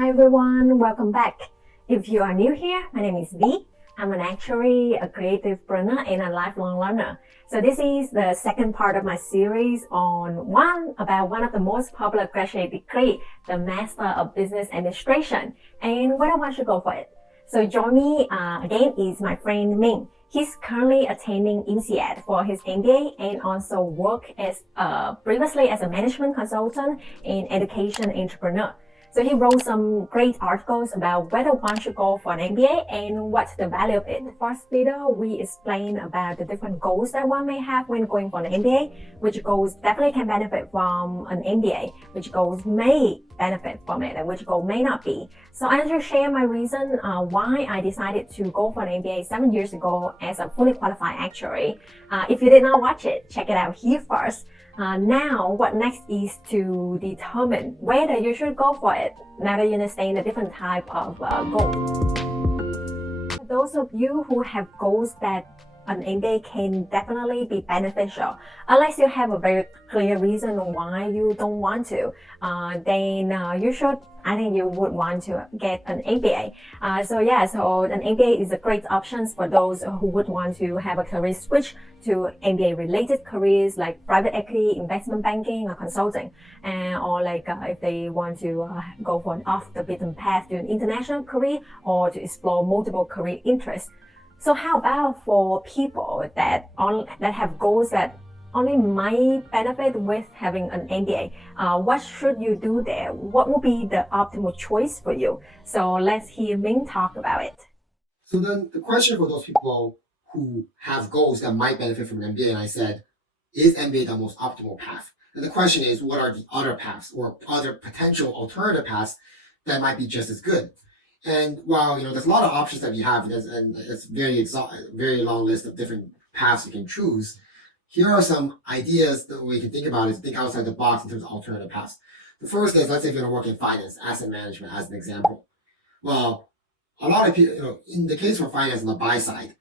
Hi everyone, welcome back. If you are new here, my name is V. I'm an actuary, a creativepreneur, and a lifelong learner. So this is the second part of my series on one of the most popular graduate degree, the Master of Business Administration, and whether one should go for it. So join me again is my friend Ming. He's currently attending INSEAD for his MBA and also work as previously as a management consultant and education entrepreneur. So he wrote some great articles about whether one should go for an MBA and what's the value of it. In the first video, we explain about the different goals that one may have when going for an MBA, which goals definitely can benefit from an MBA, which goals may benefit from it, and which goal may not be. So I just share my reason why I decided to go for an MBA 7 years ago as a fully qualified actuary. If you did not watch it, check it out here first. Now, what next is to determine whether you should go for it, now that you understand the different type of goals. For those of you who have goals that an MBA can definitely be beneficial, unless you have a very clear reason why you don't want to, then I think you would want to get an MBA. So an MBA is a great option for those who would want to have a career switch to MBA related careers like private equity, investment banking, or consulting, or if they want to go for an off the beaten path to an international career or to explore multiple career interests. So how about for people that have goals that only might benefit with having an MBA? What should you do there? What would be the optimal choice for you? So let's hear Ming talk about it. So then the question for those people who have goals that might benefit from an MBA, and I said, is MBA the most optimal path? And the question is, what are the other paths or other potential alternative paths that might be just as good? And while there's a lot of options that we have, and it's very long list of different paths you can choose, here are some ideas that we can think about is think outside the box in terms of alternative paths. The first is, let's say if you're going to work in finance, asset management as an example. Well, a lot of people, in the case for finance on the buy side,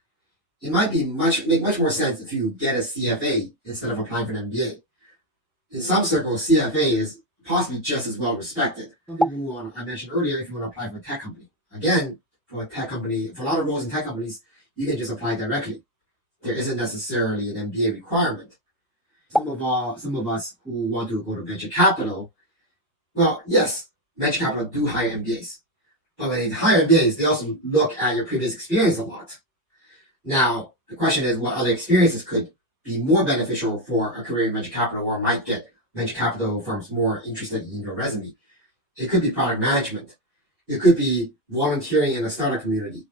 it might make much more sense if you get a CFA instead of applying for an MBA. In some circles, CFA is possibly just as well respected. Some people who I mentioned earlier, if you want to apply for a tech company. Again, for a lot of roles in tech companies, you can just apply directly. There isn't necessarily an MBA requirement. Some of us who want to go to venture capital, well, yes, venture capital do hire MBAs. But when they hire MBAs, they also look at your previous experience a lot. Now, the question is what other experiences could be more beneficial for a career in venture capital or might get venture capital firms more interested in your resume. It could be product management. It could be volunteering in a startup community.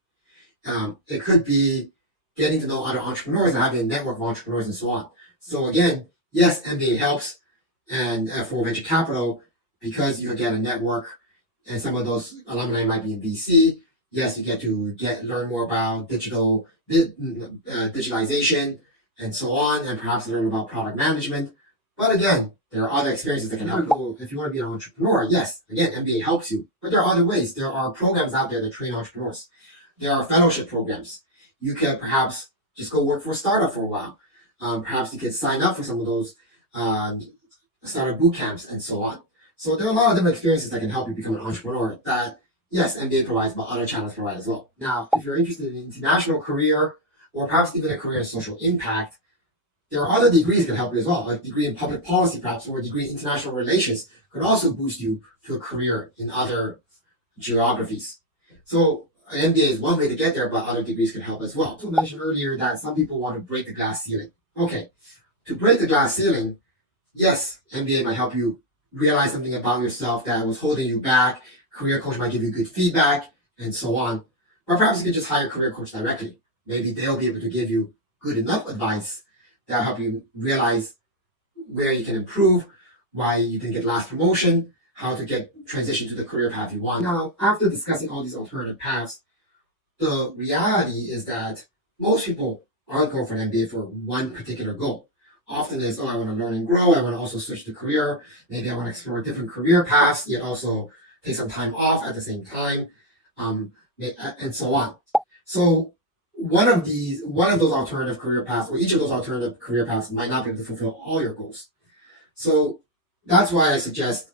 It could be getting to know other entrepreneurs and having a network of entrepreneurs and so on. So again, yes, MBA helps, and for venture capital, because you get a network, and some of those alumni might be in VC. Yes, you get to learn more about digitalization and so on, and perhaps learn about product management. But again, there are other experiences that can help you. If you want to be an entrepreneur, yes, again, MBA helps you. But there are other ways. There are programs out there that train entrepreneurs. There are fellowship programs. You could perhaps just go work for a startup for a while. Perhaps you could sign up for some of those startup boot camps and so on. So there are a lot of different experiences that can help you become an entrepreneur that, yes, MBA provides, but other channels provide as well. Now, if you're interested in an international career or perhaps even a career in social impact, there are other degrees that can help you as well. A degree in public policy, perhaps, or a degree in international relations could also boost you to a career in other geographies. So an MBA is one way to get there, but other degrees can help as well. I mentioned earlier that some people want to break the glass ceiling. Okay, to break the glass ceiling, yes, MBA might help you realize something about yourself that was holding you back. Career coach might give you good feedback and so on. Or perhaps you could just hire a career coach directly. Maybe they'll be able to give you good enough advice that'll help you realize where you can improve, why you can get last promotion, how to get transition to the career path you want. Now, after discussing all these alternative paths, the reality is that most people aren't going for an MBA for one particular goal. Often it's, I want to learn and grow. I want to also switch to career. Maybe I want to explore different career paths, yet also take some time off at the same time, and so on. So one of those alternative career paths, or each of those alternative career paths might not be able to fulfill all your goals. So that's why I suggest,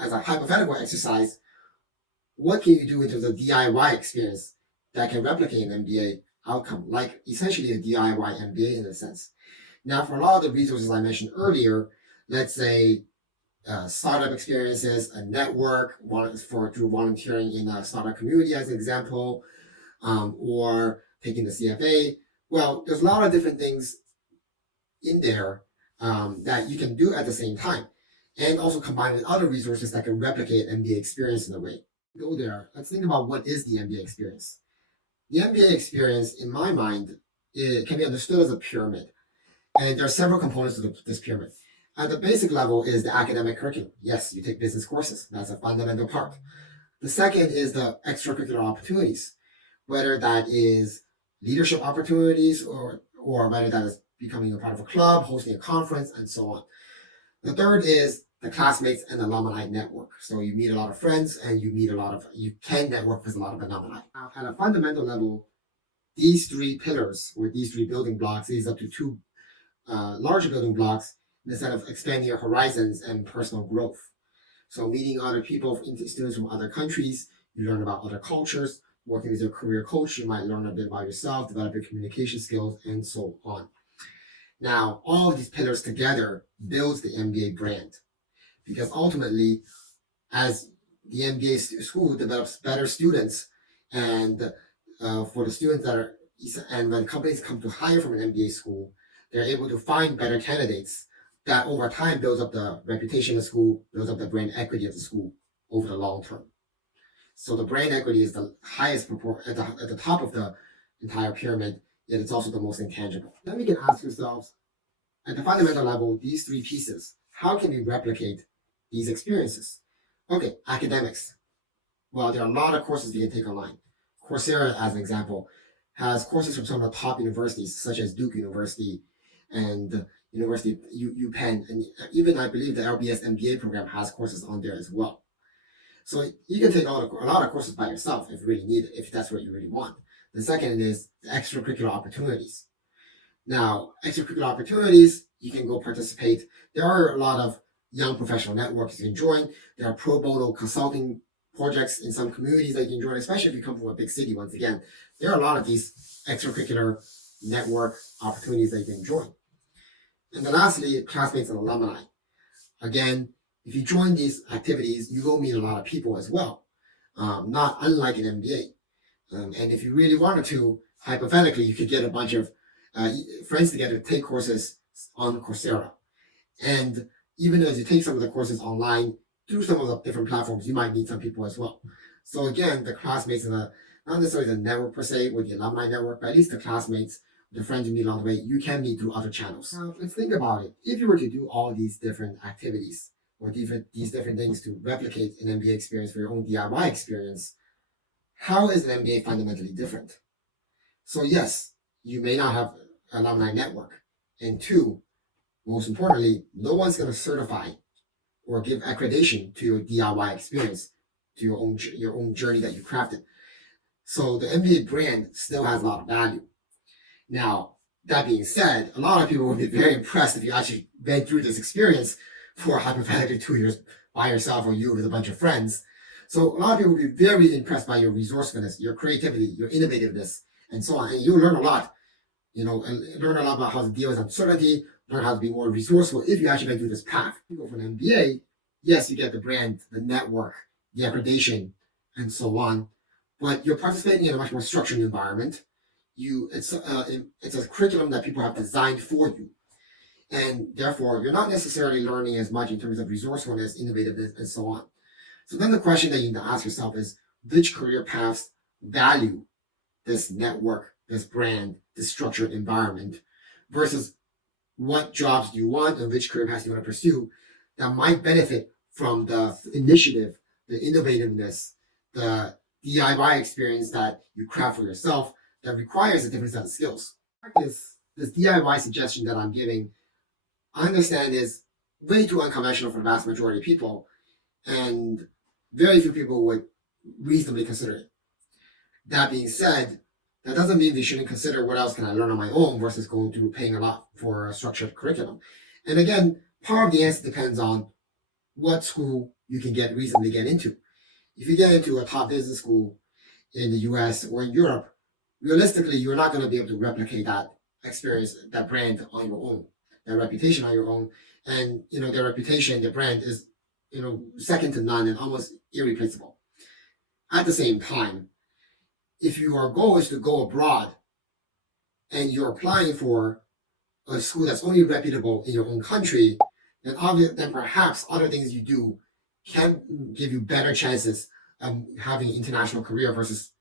as a hypothetical exercise, what can you do in terms of DIY experience that can replicate an MBA outcome, like essentially a DIY MBA in a sense. Now, for a lot of the resources I mentioned earlier, let's say startup experiences, a network through volunteering in a startup community as an example, or taking the CFA. Well, there's a lot of different things in there that you can do at the same time, and also combine with other resources that can replicate MBA experience in a way. Go there. Let's think about what is the MBA experience. The MBA experience, in my mind, it can be understood as a pyramid, and there are several components to this pyramid. At the basic level is the academic curriculum. Yes, you take business courses. That's a fundamental part. The second is the extracurricular opportunities, whether that is leadership opportunities or whether that is becoming a part of a club, hosting a conference, and so on. The third is the classmates and alumni network. So you meet a lot of friends and you can network with a lot of alumni. At a fundamental level, these three pillars or these three building blocks leads up to two larger building blocks in the sense of expanding your horizons and personal growth. So meeting other people, students from other countries, you learn about other cultures. Working with your career coach, you might learn a bit about yourself, develop your communication skills, and so on. Now, all of these pillars together builds the MBA brand, because ultimately, as the MBA school develops better students, and for the students and when companies come to hire from an MBA school, they're able to find better candidates that over time builds up the reputation of the school, builds up the brand equity of the school over the long term. So the brand equity is the highest at the top of the entire pyramid, yet it's also the most intangible. Then we can ask ourselves, at the fundamental level, these three pieces, how can we replicate these experiences? Okay, academics. Well, there are a lot of courses you can take online. Coursera, as an example, has courses from some of the top universities, such as Duke University and University of UPenn, and even I believe the LBS MBA program has courses on there as well. So you can take a lot of courses by yourself if you really need it, if that's what you really want. The second is the extracurricular opportunities. Now, extracurricular opportunities, you can go participate. There are a lot of young professional networks you can join. There are pro bono consulting projects in some communities that you can join, especially if you come from a big city. Once again, there are a lot of these extracurricular network opportunities that you can join. And then lastly, classmates and alumni. Again, if you join these activities, you will meet a lot of people as well, not unlike an MBA. And if you really wanted to, hypothetically, you could get a bunch of friends together to take courses on Coursera. And even as you take some of the courses online, through some of the different platforms, you might meet some people as well. So again, the classmates and not necessarily the network per se with the alumni network, but at least the classmates, the friends you meet along the way, you can meet through other channels. Now, let's think about it. If you were to do all these different activities or these different things to replicate an MBA experience for your own DIY experience, how is an MBA fundamentally different? So yes, you may not have an alumni network. And two, most importantly, no one's going to certify or give accreditation to your DIY experience, to your own journey that you crafted. So the MBA brand still has a lot of value. Now, that being said, a lot of people would be very impressed if you actually went through this experience for hypothetically 2 years by yourself or you with a bunch of friends. So a lot of people will be very impressed by your resourcefulness, your creativity, your innovativeness, and so on. And you'll learn a lot, and learn a lot about how to deal with uncertainty, learn how to be more resourceful if you actually went through this path. You go for an MBA, yes, you get the brand, the network, the accreditation, and so on, but you're participating in a much more structured environment. It's a curriculum that people have designed for you. And therefore, you're not necessarily learning as much in terms of resourcefulness, innovativeness, and so on. So then the question that you need to ask yourself is, which career paths value this network, this brand, this structured environment, versus what jobs do you want and which career paths you want to pursue that might benefit from the initiative, the innovativeness, the DIY experience that you craft for yourself that requires a different set of skills. This DIY suggestion that I'm giving, I understand is way too unconventional for the vast majority of people, and very few people would reasonably consider it. That being said, that doesn't mean they shouldn't consider what else can I learn on my own versus going through paying a lot for a structured curriculum. And again, part of the answer depends on what school you can reasonably get into. if you get into a top business school in the US or in Europe, realistically, you're not going to be able to replicate that experience, that brand on your own, that reputation on your own. And, their reputation, their brand is, second to none and almost irreplaceable. At the same time, if your goal is to go abroad and you're applying for a school that's only reputable in your own country, then perhaps other things you do can give you better chances of having an international career versus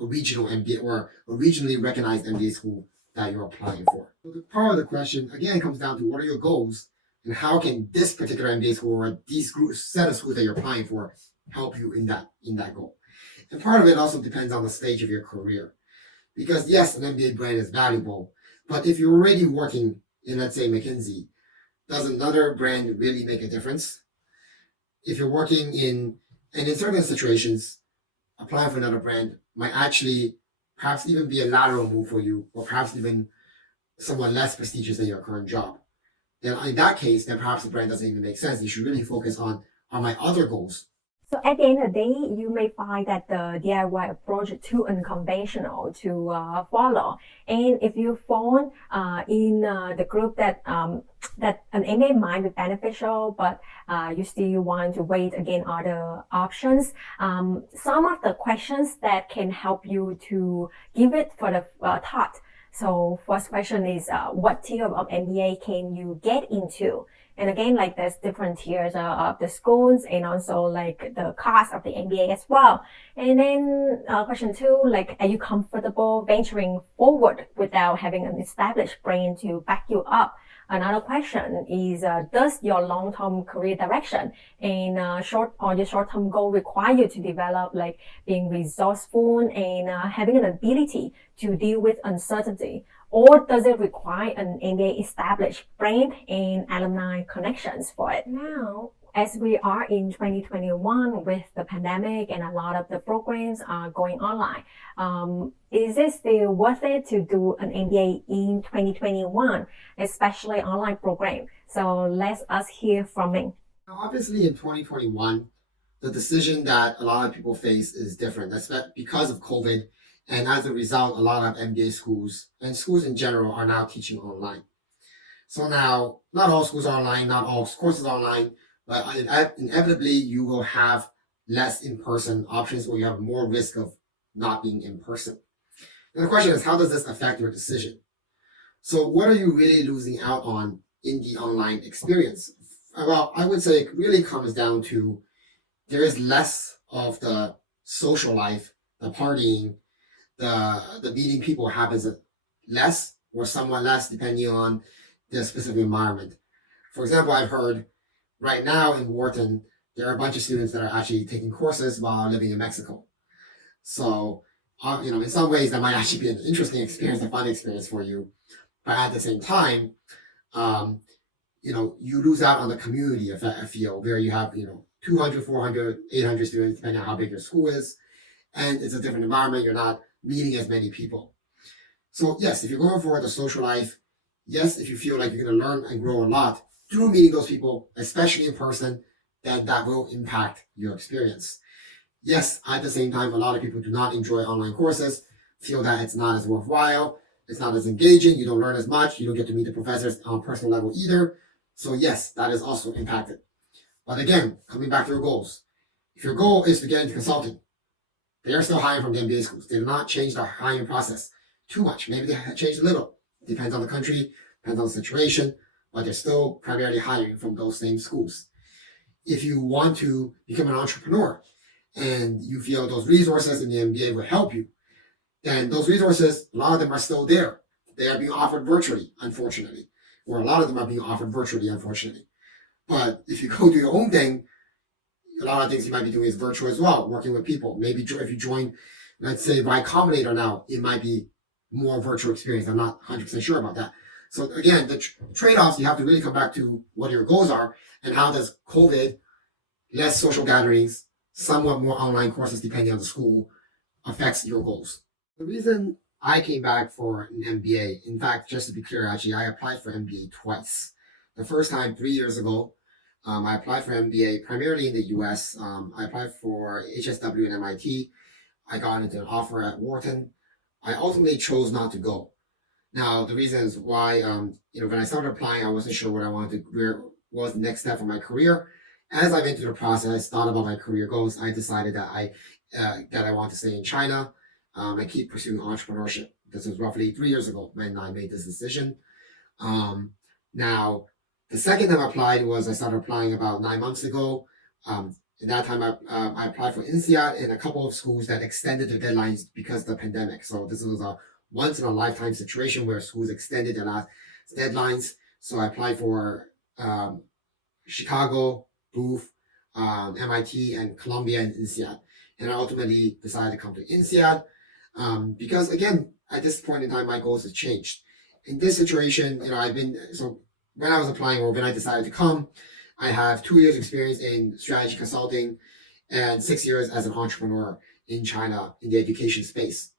a regional MBA or a regionally recognized MBA school that you're applying for. So the part of the question again comes down to what are your goals and how can this particular MBA school or these set of schools that you're applying for help you in that goal. And part of it also depends on the stage of your career. Because yes, an MBA brand is valuable, but if you're already working in, let's say, McKinsey, does another brand really make a difference? If you're working in certain situations, applying for another brand might actually perhaps even be a lateral move for you, or perhaps even somewhat less prestigious than your current job. Then in that case, then perhaps the brand doesn't even make sense. You should really focus on my other goals. So at the end of the day, you may find that the DIY approach is too unconventional to follow. And if you fall in the group that an MBA might be beneficial, but you still want to weigh again other options, some of the questions that can help you to give it for the thought. So first question is, what tier of MBA can you get into? And again, there's different tiers of the schools and also the cost of the MBA as well. And then question 2, are you comfortable venturing forward without having an established brand to back you up? Another question is, does your long-term career direction and your short-term goal require you to develop being resourceful and having an ability to deal with uncertainty? Or does it require an MBA established brand and alumni connections for it? Now, as we are in 2021 with the pandemic and a lot of the programs are going online, is it still worth it to do an MBA in 2021, especially online program? So let us hear from Ming. Now, obviously in 2021, the decision that a lot of people face is different. That's because of COVID. And as a result, a lot of MBA schools and schools in general are now teaching online. So now, not all schools are online, not all courses are online, but inevitably you will have less in-person options or you have more risk of not being in person. And the question is, how does this affect your decision? So what are you really losing out on in the online experience? Well, I would say it really comes down to there is less of the social life, the partying, the meeting people happens less or somewhat less depending on the specific environment. For example, I've heard right now in Wharton, there are a bunch of students that are actually taking courses while living in Mexico. So, in some ways that might actually be an interesting experience, a fun experience for you. But at the same time, you lose out on the community I feel, where you have, 200, 400, 800 students, depending on how big your school is. And it's a different environment. You're not meeting as many people. So yes, if you're going for the social life, yes, if you feel like you're going to learn and grow a lot through meeting those people, especially in person, then that will impact your experience. Yes, at the same time, a lot of people do not enjoy online courses, feel that it's not as worthwhile, it's not as engaging, you don't learn as much, you don't get to meet the professors on a personal level either. So yes, that is also impacted. But again, coming back to your goals. If your goal is to get into consulting, they are still hiring from the MBA schools. They did not change the hiring process too much. Maybe they changed a little. Depends on the country, depends on the situation, but they're still primarily hiring from those same schools. If you want to become an entrepreneur and you feel those resources in the MBA will help you, then those resources, a lot of them are still there. They are being offered virtually, unfortunately, or a lot of them are being offered virtually, unfortunately. But if you go do your own thing, a lot of things you might be doing is virtual as well, working with people. Maybe if you join, let's say, Y Combinator now, it might be more virtual experience. I'm not 100% sure about that. So again, the trade-offs, you have to really come back to what your goals are and how does COVID, less social gatherings, somewhat more online courses depending on the school, affects your goals. The reason I came back for an MBA, in fact, just to be clear, actually, I applied for MBA twice. The first time 3 years ago, I applied for MBA primarily in the US. I applied for HSW and MIT. I got into an offer at Wharton. I ultimately chose not to go. Now, the reason is why, when I started applying, I wasn't sure what I wanted to, where was the next step for my career. As I went through the process, thought about my career goals, I decided that I want to stay in China, and keep pursuing entrepreneurship. This was roughly 3 years ago when I made this decision. Now, the second time I applied I started applying about 9 months ago. At that time, I applied for INSEAD in a couple of schools that extended their deadlines because of the pandemic. So this was a once in a lifetime situation where schools extended their last deadlines. So I applied for Chicago, Booth, MIT, and Columbia and INSEAD. And I ultimately decided to come to INSEAD because, again, at this point in time, my goals have changed. In this situation, when I was applying or when I decided to come, I have 2 years experience in strategy consulting and 6 years as an entrepreneur in China in the education space.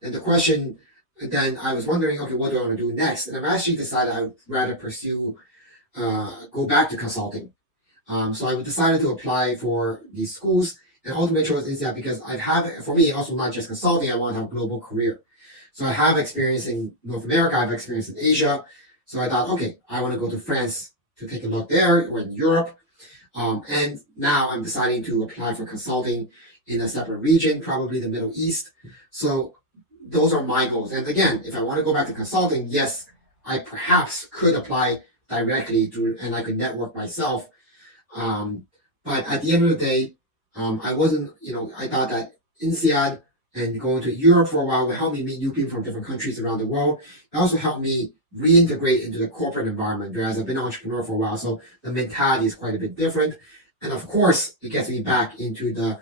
And the question, then I was wondering, okay, what do I want to do next? And I've actually decided I'd rather go back to consulting. So I decided to apply for these schools and ultimately chose INSEAD because for me, also not just consulting, I want to have a global career. So I have experience in North America, I have experience in Asia. So I thought, okay, I want to go to France to take a look there or in Europe. And now I'm deciding to apply for consulting in a separate region, probably the Middle East. So those are my goals. And again, if I want to go back to consulting, yes, I perhaps could apply directly and I could network myself. But at the end of the day, I thought that INSEAD and going to Europe for a while would help me meet new people from different countries around the world. It also helped me reintegrate into the corporate environment, whereas I've been an entrepreneur for a while, so the mentality is quite a bit different. And of course, it gets me back into the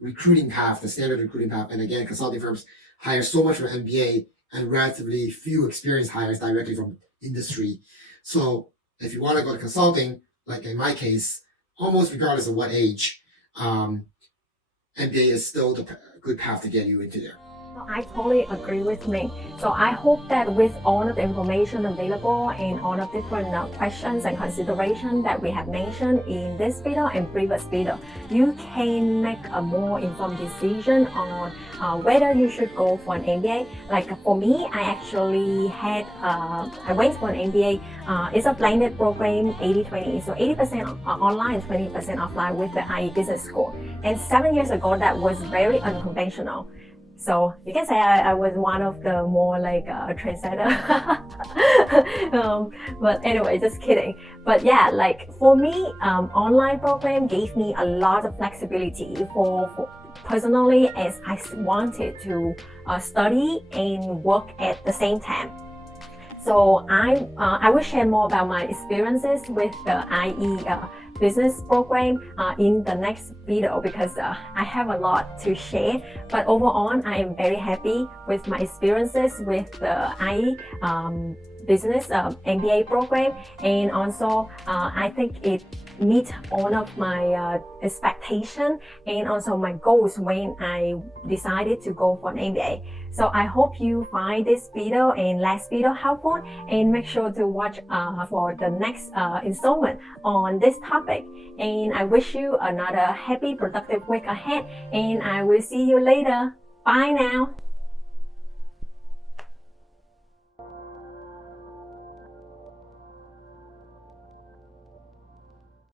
recruiting path, the standard recruiting path. And again, consulting firms hire so much from MBA and relatively few experienced hires directly from industry. So if you want to go to consulting, like in my case, almost regardless of what age, MBA is still the good path to get you into there. I totally agree with Ming. So I hope that with all of the information available and all of different questions and considerations that we have mentioned in this video and previous video, you can make a more informed decision on whether you should go for an MBA. Like for me, I went for an MBA. It's a blended program, 80-20. So 80% online and 20% offline with the IE Business School. And 7 years ago, that was very unconventional. So you can say I was one of the more like a trendsetter. But anyway, just kidding. But yeah, like for me, online program gave me a lot of flexibility for personally, as I wanted to study and work at the same time. So I will share more about my experiences with the IE business program in the next video because I have a lot to share. But overall, I am very happy with my experiences with the IE business MBA program, and also I think it meets all of my expectation and also my goals when I decided to go for an MBA. So I hope you find this video and last video helpful, and make sure to watch for the next installment on this topic. And I wish you another happy, productive week ahead, and I will see you later. Bye now.